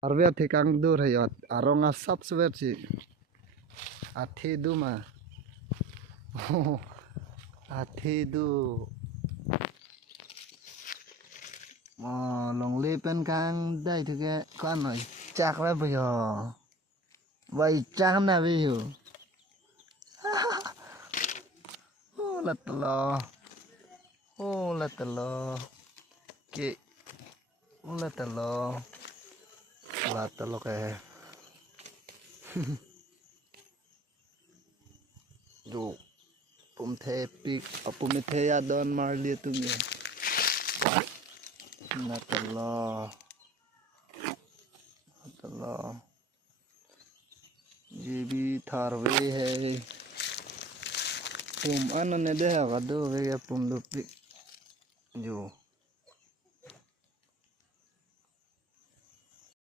Arwia thì càng đu rồi aronga sắp sweat chị thi đu mà thi đu mà lòng lê bên càng đây thì cái con này chắc là bây giờ vậy chắc là bây giờ là talo kì là talo cái dù pum the pik pum the ya don mar liya tumhe là talo ये भी थारवे है पुम अन ने दे हवा दो वे पुम दो जो